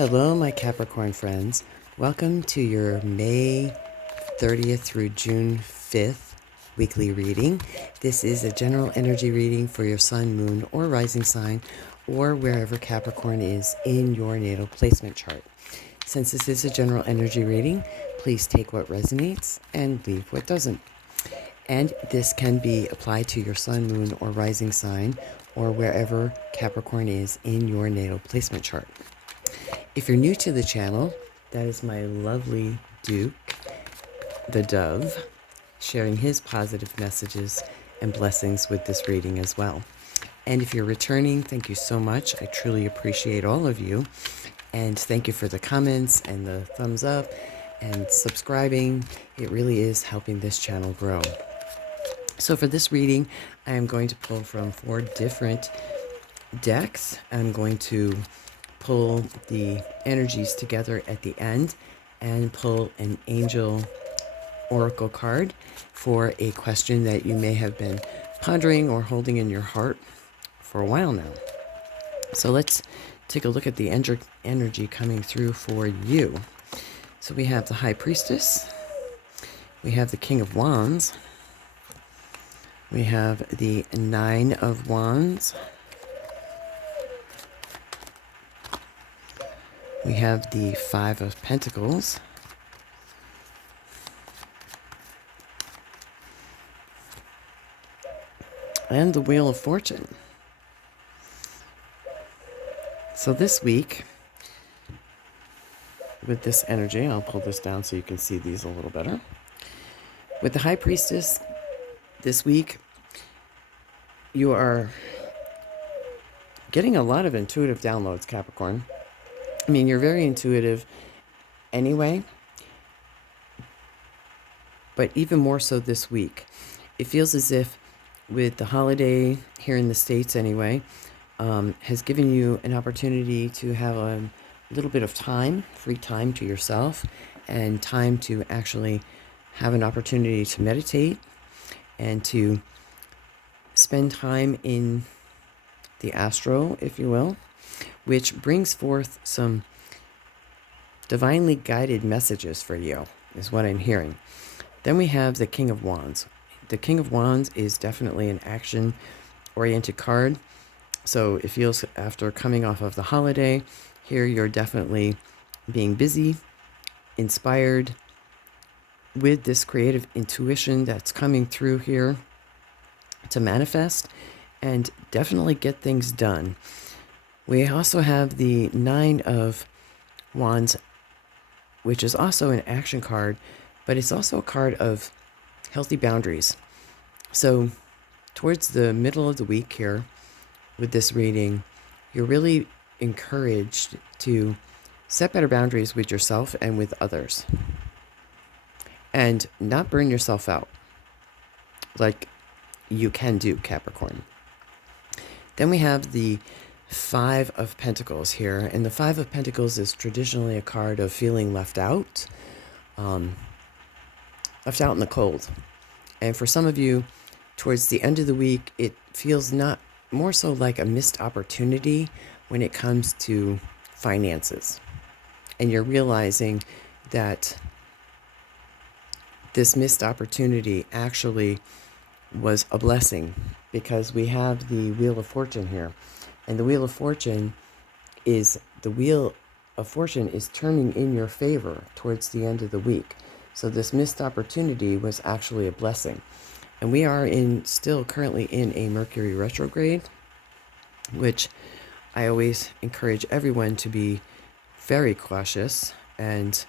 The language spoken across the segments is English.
Hello, my Capricorn friends. Welcome to your May 30th through June 5th weekly reading. This is a general energy reading for your sun, moon, or rising sign, or wherever Capricorn is in your natal placement chart. Since this is a general energy reading, please take what resonates and leave what doesn't. And this can be applied to your sun, moon, or rising sign, or wherever Capricorn is in your natal placement chart. If you're new to the channel, that is my lovely Duke, the Dove, sharing his positive messages and blessings with this reading as well. And if you're returning, thank you so much. I truly appreciate all of you. And thank you for the comments and the thumbs up and subscribing. It really is helping this channel grow. So for this reading, I am going to pull from 4 different decks. I'm going to pull the energies together at the end and pull an angel oracle card for a question that you may have been pondering or holding in your heart for a while now. So let's take a look at the energy coming through for you. So we have the High Priestess, we have the King of Wands, we have the 9 of Wands, we have the 5 of Pentacles, and the Wheel of Fortune. So this week, with this energy, I'll pull this down so you can see these a little better. With the High Priestess, this week, you are getting a lot of intuitive downloads, Capricorn. I mean, you're very intuitive anyway, but even more so this week. It feels as if with the holiday here in the States anyway, has given you an opportunity to have a little bit of time, free time to yourself, and time to actually have an opportunity to meditate and to spend time in the astro, if you will, which brings forth some divinely guided messages for you, is what I'm hearing. Then we have the King of Wands. The King of Wands is definitely an action-oriented card. So it feels after coming off of the holiday, here you're definitely being busy, inspired with this creative intuition that's coming through here to manifest and definitely get things done. We also have the 9 of Wands, which is also an action card, but it's also a card of healthy boundaries. So towards the middle of the week here with this reading, you're really encouraged to set better boundaries with yourself and with others and not burn yourself out like you can do, Capricorn. Then we have the 5 of Pentacles here, and the 5 of Pentacles is traditionally a card of feeling left out in the cold. And for some of you, towards the end of the week, it feels more so like a missed opportunity when it comes to finances. And you're realizing that this missed opportunity actually was a blessing, because we have the Wheel of Fortune here. And the Wheel of Fortune is turning in your favor towards the end of the week. So this missed opportunity was actually a blessing. And we are still currently in a Mercury retrograde, which I always encourage everyone to be very cautious, and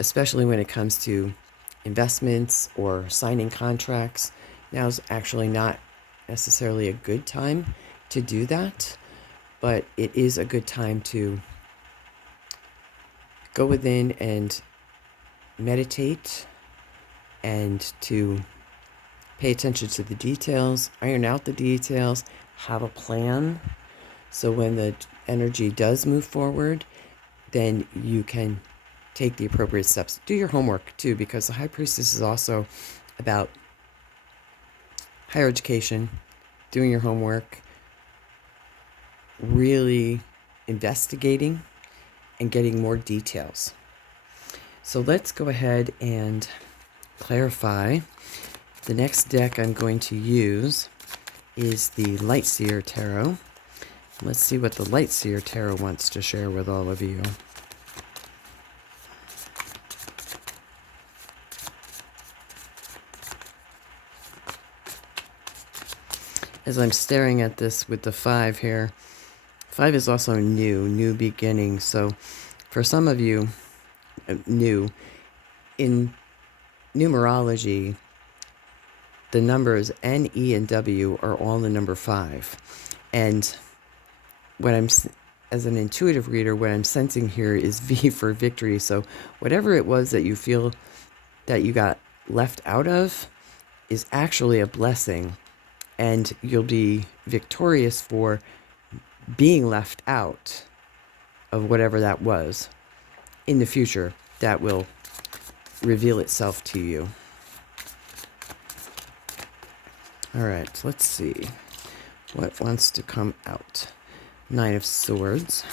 especially when it comes to investments or signing contracts. Now is actually not necessarily a good time to do that, but it is a good time to go within and meditate and to pay attention to the details, iron out the details, have a plan. So when the energy does move forward, then you can take the appropriate steps. Do your homework too, because the High Priestess is also about higher education, doing your homework, really investigating and getting more details. So let's go ahead and clarify. The next deck I'm going to use is the Lightseer Tarot. Let's see what the Lightseer Tarot wants to share with all of you. As I'm staring at this with the 5 here, 5 is also new beginning. So for some of you, new, in numerology, the numbers N, E, and W are all the number 5. And what I'm, as an intuitive reader, what I'm sensing here is V for victory. So whatever it was that you feel that you got left out of is actually a blessing. And you'll be victorious for being left out of whatever that was. In the future, that will reveal itself to you. All right, let's see what wants to come out. 9 of Swords.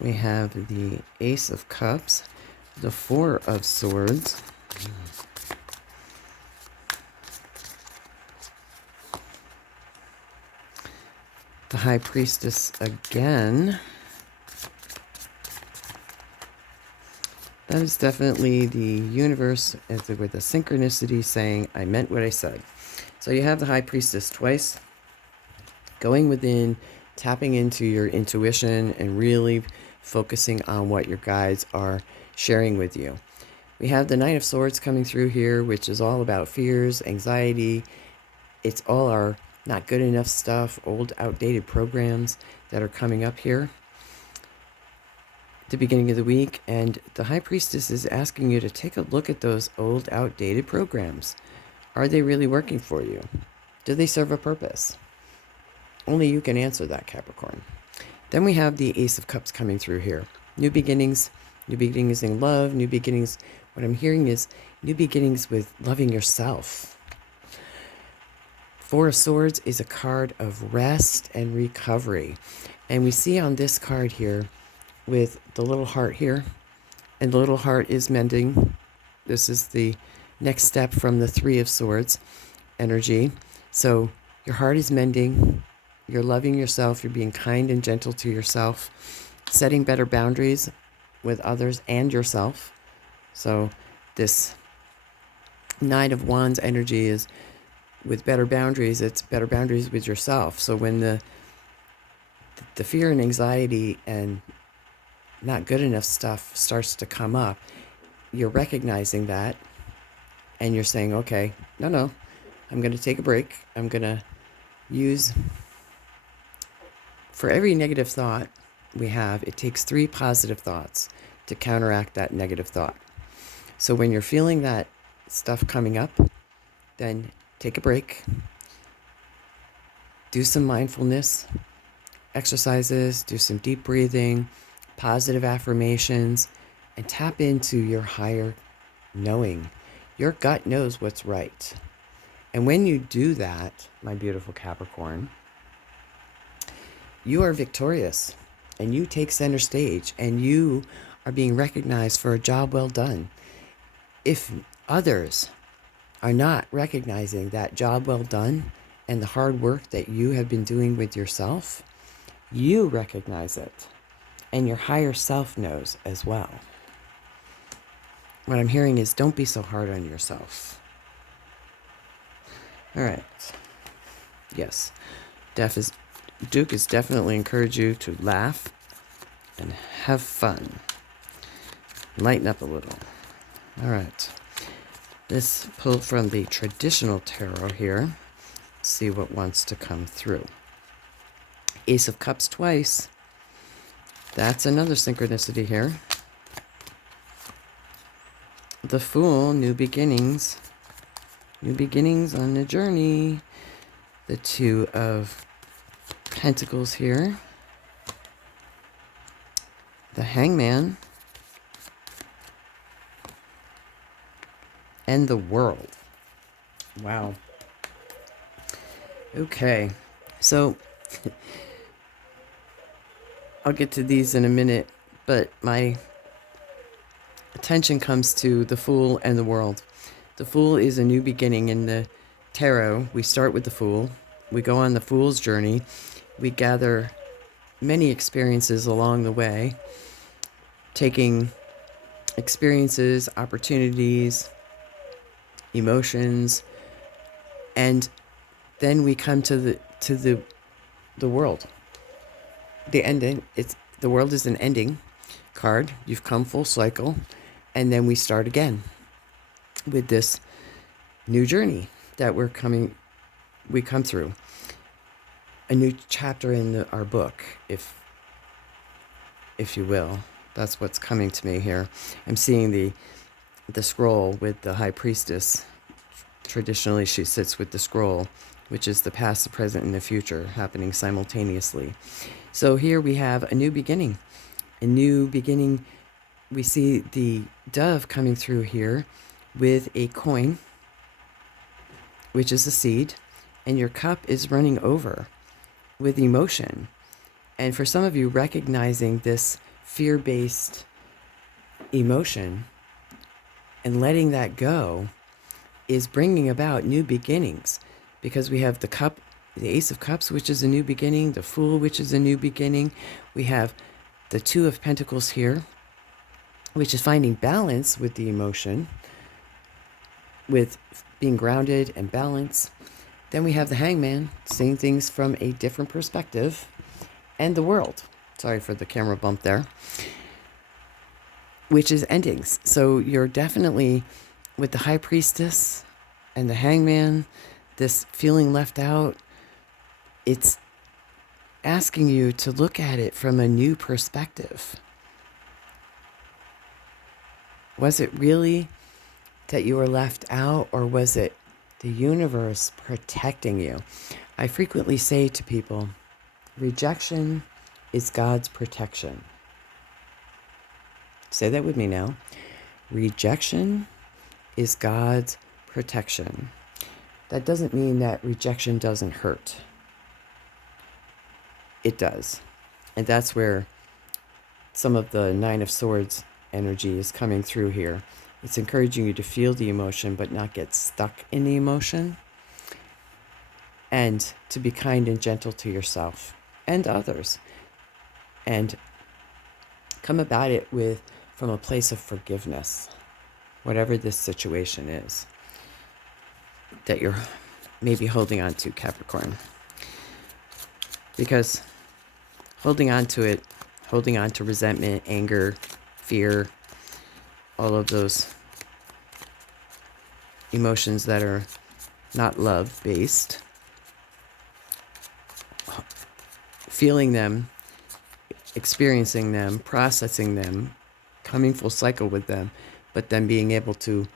We have the Ace of Cups, the 4 of Swords, the High Priestess again. That is definitely the universe with a synchronicity saying, I meant what I said. So you have the High Priestess twice, going within, tapping into your intuition and really focusing on what your guides are sharing with you. We have the Knight of Swords coming through here, which is all about fears, anxiety. It's all our not good enough stuff, old outdated programs that are coming up here at the beginning of the week. And the High Priestess is asking you to take a look at those old outdated programs. Are they really working for you? Do they serve a purpose? Only you can answer that, Capricorn. Then we have the Ace of Cups coming through here. New beginnings in love, new beginnings. What I'm hearing is new beginnings with loving yourself. 4 of Swords is a card of rest and recovery. And we see on this card here with the little heart here, and the little heart is mending. This is the next step from the 3 of Swords energy. So your heart is mending. You're loving yourself. You're being kind and gentle to yourself, setting better boundaries with others and yourself. So this Knight of Wands energy is with better boundaries. It's better boundaries with yourself. So when the fear and anxiety and not good enough stuff starts to come up, you're recognizing that and you're saying, okay, no, I'm going to take a break. I'm going to use, for every negative thought we have, it takes 3 positive thoughts to counteract that negative thought. So when you're feeling that stuff coming up, then take a break, do some mindfulness exercises, do some deep breathing, positive affirmations, and tap into your higher knowing. Your gut knows what's right. And when you do that, my beautiful Capricorn, you are victorious and you take center stage and you are being recognized for a job well done. If others are not recognizing that job well done and the hard work that you have been doing with yourself, you recognize it. And your higher self knows as well. What I'm hearing is don't be so hard on yourself. All right. Yes. Duke is definitely encourage you to laugh and have fun. Lighten up a little. All right. This pulled from the traditional tarot here. Let's see what wants to come through. Ace of Cups twice. That's another synchronicity here. The Fool, new beginnings. New beginnings on the journey. The 2 of Pentacles here. The Hangman. And the World. Wow. Okay, so I'll get to these in a minute, but my attention comes to the Fool and the World. The Fool is a new beginning in the tarot. We start with the Fool. We go on the Fool's journey. We gather many experiences along the way, taking experiences, opportunities, emotions, and then we come to the world. The ending. It's the world is an ending card. You've come full cycle, and then we start again with this new journey that we come through. A new chapter in our book, if you will. That's what's coming to me here. I'm seeing the scroll with the high priestess. Traditionally, she sits with the scroll, which is the past, the present, and the future happening simultaneously. So here we have a new beginning. A new beginning. We see the dove coming through here with a coin, which is a seed, and your cup is running over with emotion. And for some of you, recognizing this fear-based emotion and letting that go is bringing about new beginnings, because we have the cup, the Ace of Cups, which is a new beginning, the Fool, which is a new beginning. We have the Two of Pentacles here, which is finding balance with the emotion, with being grounded and balanced. Then we have the Hangman, seeing things from a different perspective, and the World. Sorry for the camera bump there. Which is endings. So you're definitely, with the High Priestess and the Hangman, this feeling left out, it's asking you to look at it from a new perspective. Was it really that you were left out, or was it the universe protecting you? I frequently say to people, rejection is God's protection. Say that with me now. Rejection is God's protection. That doesn't mean that rejection doesn't hurt. It does. And that's where some of the Nine of Swords energy is coming through here. It's encouraging you to feel the emotion, but not get stuck in the emotion. And to be kind and gentle to yourself and others. And come about it from a place of forgiveness, whatever this situation is that you're maybe holding on to, Capricorn. Because holding on to it, holding on to resentment, anger, fear, all of those emotions that are not love-based, feeling them, experiencing them, processing them, coming full cycle with them, but then being able to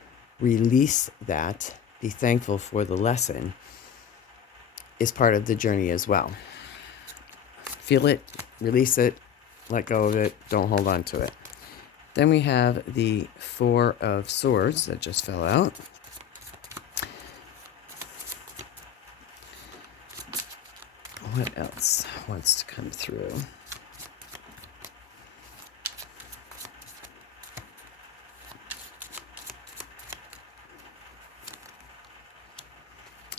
release that, be thankful for the lesson, is part of the journey as well. Feel it, release it, let go of it, don't hold on to it. Then we have the Four of Swords that just fell out. What else wants to come through?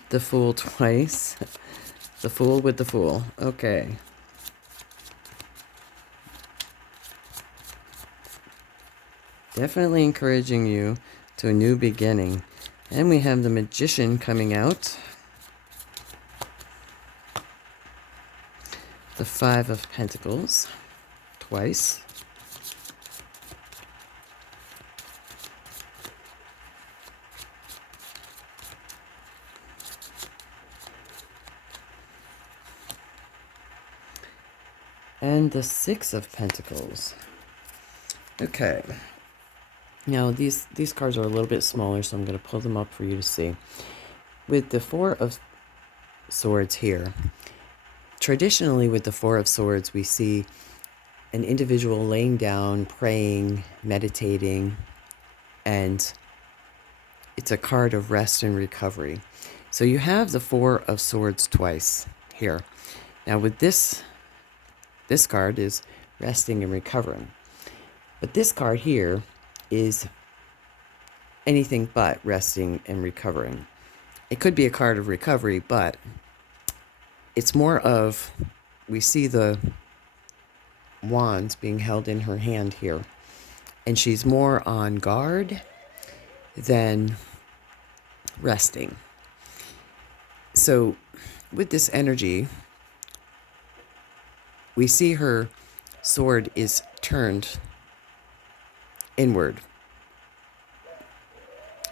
The Fool twice. The Fool with the Fool. Okay. Definitely encouraging you to a new beginning. And we have the Magician coming out. The Five of Pentacles. Twice. And the Six of Pentacles. Okay. Now, these cards are a little bit smaller, so I'm going to pull them up for you to see. With the Four of Swords here, traditionally with the Four of Swords, we see an individual laying down, praying, meditating, and it's a card of rest and recovery. So you have the Four of Swords twice here. Now with this card is resting and recovering. But this card here is anything but resting and recovering. It could be a card of recovery, but it's more of, we see the wands being held in her hand here. And she's more on guard than resting. So with this energy, we see her sword is turned inward.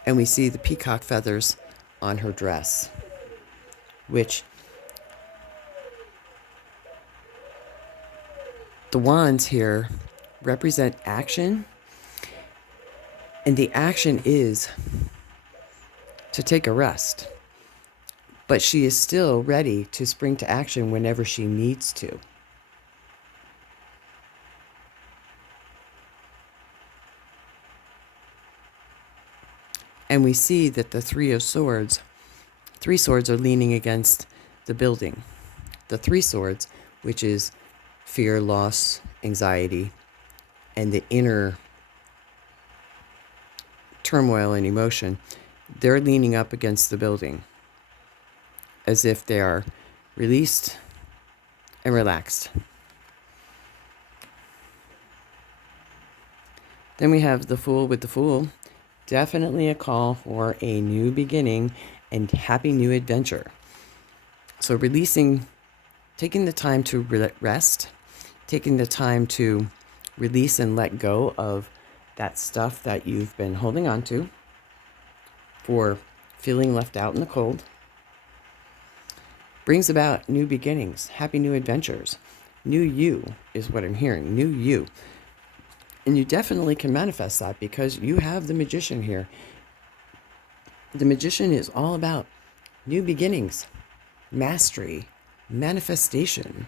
And we see the peacock feathers on her dress, which the wands here represent action. And the action is to take a rest. But she is still ready to spring to action whenever she needs to. And we see that the three swords are leaning against the building. The three swords, which is fear, loss, anxiety, and the inner turmoil and emotion, they're leaning up against the building as if they are released and relaxed. Then we have the Fool with the Fool. Definitely a call for a new beginning and happy new adventure. So releasing, taking the time to rest, taking the time to release and let go of that stuff that you've been holding on to for feeling left out in the cold, brings about new beginnings, happy new adventures. New you is what I'm hearing, new you. And you definitely can manifest that because you have the Magician here. The Magician is all about new beginnings, mastery, manifestation.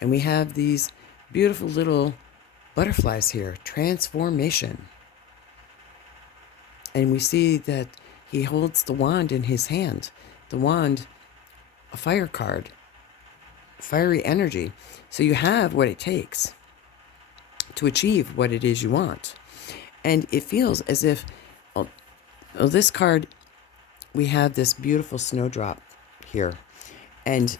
And we have these beautiful little butterflies here, transformation. And we see that he holds the wand in his hand. The wand, a fire card, fiery energy. So you have what it takes to achieve what it is you want. And it feels as if, this card, we have this beautiful snowdrop here. And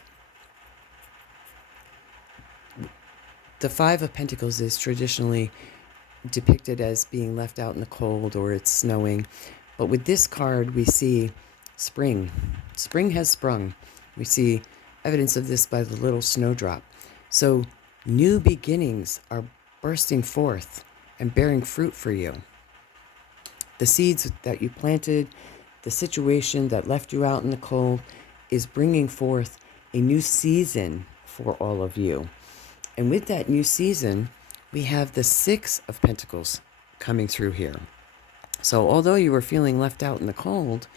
the Five of Pentacles is traditionally depicted as being left out in the cold or it's snowing. But with this card, we see spring. Spring has sprung. We see evidence of this by the little snowdrop. So new beginnings are bursting forth and bearing fruit for you. The seeds that you planted, the situation that left you out in the cold is bringing forth a new season for all of you. And with that new season, we have the Six of Pentacles coming through here. So although you were feeling left out in the cold,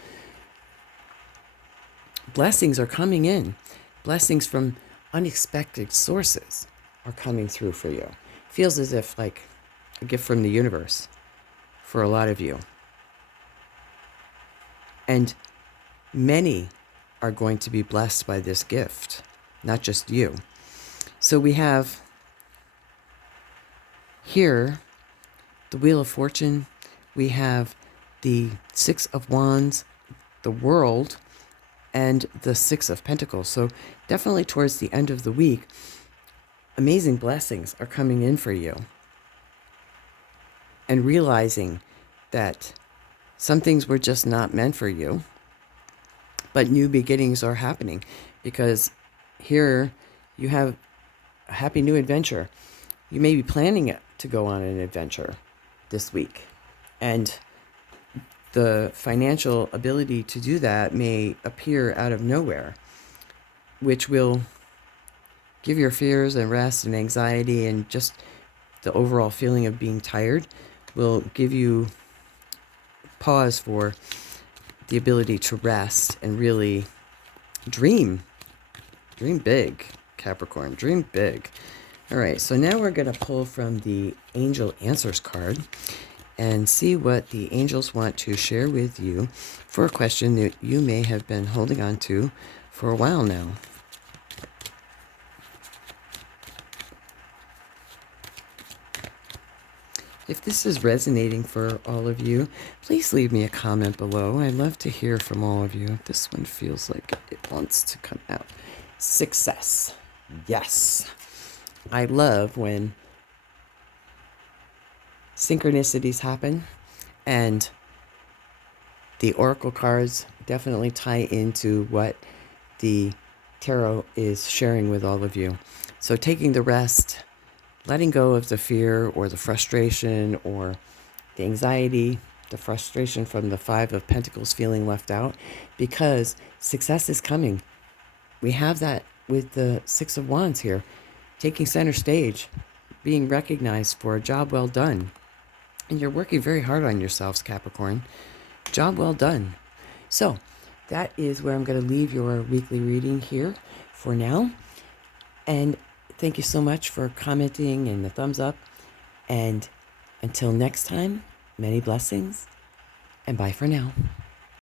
blessings are coming in. Blessings from unexpected sources are coming through for you. Feels as if like a gift from the universe for a lot of you. And many are going to be blessed by this gift, not just you. So we have here the Wheel of Fortune. We have the Six of Wands, the World, and the Six of Pentacles. So definitely towards the end of the week, amazing blessings are coming in for you. And realizing that some things were just not meant for you, but new beginnings are happening because here you have a happy new adventure. You may be planning it to go on an adventure this week. And the financial ability to do that may appear out of nowhere, which will give your fears and rest and anxiety and just the overall feeling of being tired will give you pause for the ability to rest and really dream. Dream big, Capricorn. Dream big. All right, so now we're going to pull from the Angel Answers card. and see what the angels want to share with you for a question that you may have been holding on to for a while now. If this is resonating for all of you, please leave me a comment below. I'd love to hear from all of you. This one feels like it wants to come out. Success. Yes. I love when synchronicities happen, and the oracle cards definitely tie into what the tarot is sharing with all of you. So taking the rest, letting go of the fear or the frustration or the anxiety, the frustration from the Five of Pentacles feeling left out, because success is coming. We have that with the Six of Wands here, taking center stage, being recognized for a job well done. And you're working very hard on yourselves, Capricorn. Job well done. So that is where I'm going to leave your weekly reading here for now. And thank you so much for commenting and the thumbs up. And until next time, many blessings and bye for now.